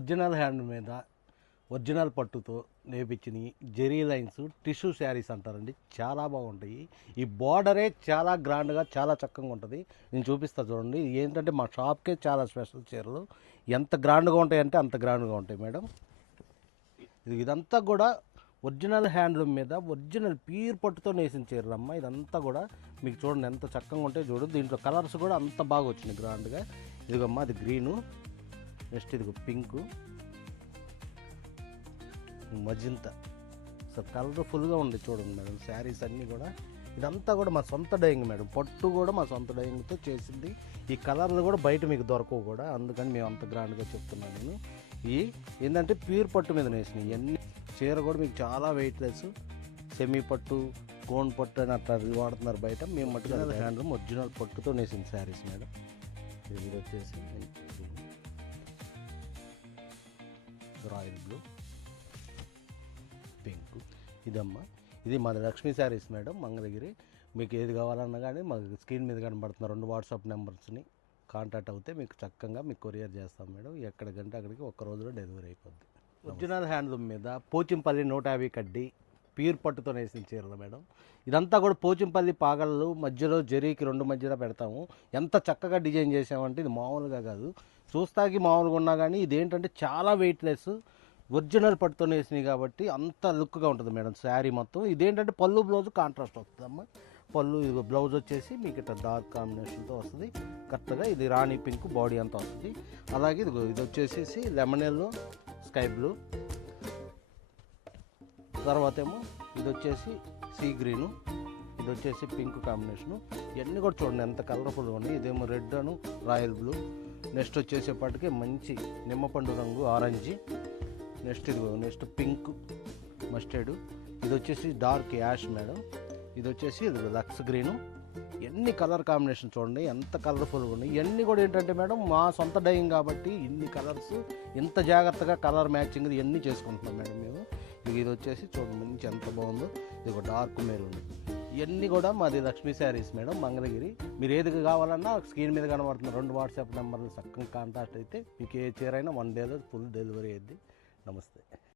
Original hand మీద original పట్టుతో నేపించినవి జెరీ లైన్స్ టిష్యూ శారీస్ అంటారండి. చాలా బాగుంటాయి. ఈ బార్డరే చాలా గ్రాండ్గా చాలా చక్కగా ఉంటుంది. నేను చూపిస్తా చూడండి. ఏంటంటే మా షాప్కే చాలా స్పెషల్ చీరలు. ఎంత గ్రాండ్గా ఉంటాయంటే అంత గ్రాండ్గా ఉంటాయి మేడం. ఇదంతా కూడా ఒరిజినల్ హ్యాండ్లూమ్ మీద ఒరిజినల్ ప్యూర్ పట్టుతో నేసిన చీరలమ్మ. ఇదంతా కూడా మీకు చూడండి ఎంత చక్కగా ఉంటాయి. చూడండి దీంట్లో కలర్స్ కూడా అంత బాగా వచ్చినాయి గ్రాండ్గా. ఇదిగమ్మా అది గ్రీను, నెక్స్ట్ ఇదిగో పింకు, మజింతా. సో కలర్ఫుల్గా ఉంది చూడండి మేడం. శారీస్ అన్నీ కూడా ఇదంతా కూడా మా సొంత డైయింగ్ మేడం. పట్టు కూడా మా సొంత డైయింగ్తో చేసింది. ఈ కలర్లు కూడా బయట మీకు దొరకవు కూడా, అందుకని మేము అంత గ్రాండ్గా చెప్తున్నాను నేను. ఈ ఏంటంటే ప్యూర్ పట్టు మీద వేసినాయి ఇవన్నీ. చీర కూడా మీకు చాలా వెయిట్లెస్, సెమీ పట్టు, గోన్ పట్టు అని అట్లా వాడుతున్నారు బయట. మేము మట్టుగా హ్యాండ్లూమ్ ఒరిజినల్ పట్టుతో నేసిన శారీస్ మేడం. ఇది వచ్చేసి రాయల్ బ్లూ, పింక్. ఇదమ్మా ఇది మాది లక్ష్మీ శారీస్ మేడం, మంగళగిరి. మీకు ఏది కావాలన్నా కానీ మాకు స్క్రీన్ మీద కనబడుతున్న 2 వాట్సాప్ నెంబర్స్ని కాంటాక్ట్ అవుతే మీకు చక్కగా మీకు కొరియర్ చేస్తాం మేడం. ఎక్కడికంటే అక్కడికి ఒక్క రోజులో డెలివరీ అయిపోద్ది. ఒరిజినల్ హ్యాండ్లూమ్ మీద పోచంపల్లి 150 కడ్డీ ప్యూర్ పట్టుతో వేసిన చీరలు మేడం. ఇదంతా కూడా పోచంపల్లి పాగళ్ళు మధ్యలో జరీకి 2 మధ్యలో పెడతాము. ఎంత చక్కగా డిజైన్ చేసామంటే ఇది మామూలుగా కాదు, చూస్తాకి మామూలుగా ఉన్నా కానీ ఇదేంటంటే చాలా వెయిట్లెస్ ఒరిజినల్ పట్టుతో వేసినాయి కాబట్టి అంత లుక్గా ఉంటుంది మేడం శారీ మొత్తం. ఇదేంటంటే పళ్ళు బ్లౌజ్ కాంట్రాస్ట్ వస్తుందమ్మా. పళ్ళు ఇది బ్లౌజ్ వచ్చేసి మీకు ఇట్లా డార్క్ కాంబినేషన్తో వస్తుంది కరెక్ట్గా. ఇది రాణి పింక్ బాడీ అంతా వస్తుంది. అలాగే ఇది వచ్చేసి లెమన్ ఎల్లో, స్కై బ్లూ, తర్వాత ఏమో ఇది వచ్చేసి సీ గ్రీను, ఇది వచ్చేసి పింక్ కాంబినేషను. ఇవన్నీ కూడా చూడండి ఎంత కలర్ఫుల్గా ఉన్నాయి. ఇదేమో రెడ్ అను రాయల్ బ్లూ. నెక్స్ట్ వచ్చేసేపటికి మంచి నిమ్మపండు రంగు ఆరెంజ్. Next pink mustard. ఇది వచ్చేసి డార్క్ యాష్ మేడం. ఇది వచ్చేసి ఇది లక్స్ గ్రీను. ఎన్ని కలర్ కాంబినేషన్ చూడండి ఎంత కలర్ఫుల్గా ఉన్నాయి. ఇవన్నీ కూడా ఏంటంటే మేడం మా సొంత డైయింగ్ కాబట్టి ఇన్ని కలర్స్ ఇంత జాగ్రత్తగా కలర్ మ్యాచింగ్ ఇవన్నీ చేసుకుంటున్నాం మేడం మేము. ఇది వచ్చేసి చూడండి మంచి ఎంత బాగుందో. ఇది ఒక డార్క్ మెరూన్. ఇవన్నీ కూడా మాది లక్ష్మీ శారీస్ మేడం, మంగళగిరి. మీరు ఏది కావాలన్నా స్క్రీన్ మీద కనబడుతున్న 2 వాట్సాప్ నెంబర్లు చక్కగా కాంటాక్ట్ అయితే మీకు ఏ చీరైనా 1 డేలో ఫుల్ డెలివరీ అయ్యింది. నమస్తే.